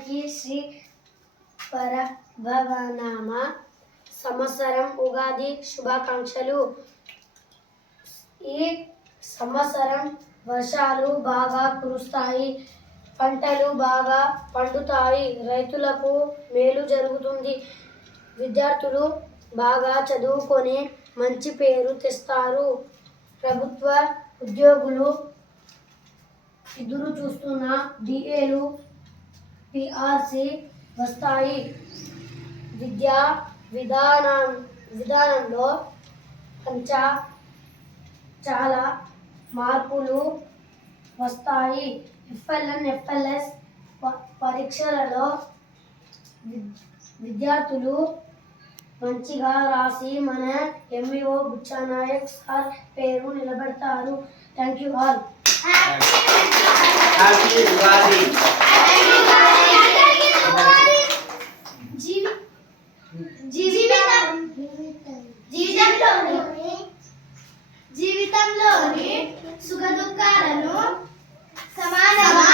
అందరికీ శ్రీ పరభవనామ సంవత్సరం ఉగాది శుభాకాంక్షలు. ఈ సంవత్సరం వర్షాలు బాగా కురుస్తాయి, పంటలు బాగా పండుతాయి, రైతులకు మేలు జరుగుతుంది. విద్యార్థులు బాగా చదువుకొని మంచి పేరు తెస్తారు. ప్రభుత్వ ఉద్యోగులు ఎదురు చూస్తున్న డిఏలు పిఆర్సి వస్తాయి. విద్యా విధానంలో చాలా మార్పులు వస్తాయి. FLN, FLS పరీక్షలలో విద్యార్థులు మంచిగా రాసి మన ఎంఈఓ బుచ్చానాయక్ సార్ పేరు నిలబెడతారు. Thank you all. జీవితంలోని సుఖ దుఃఖాలను సమానంగా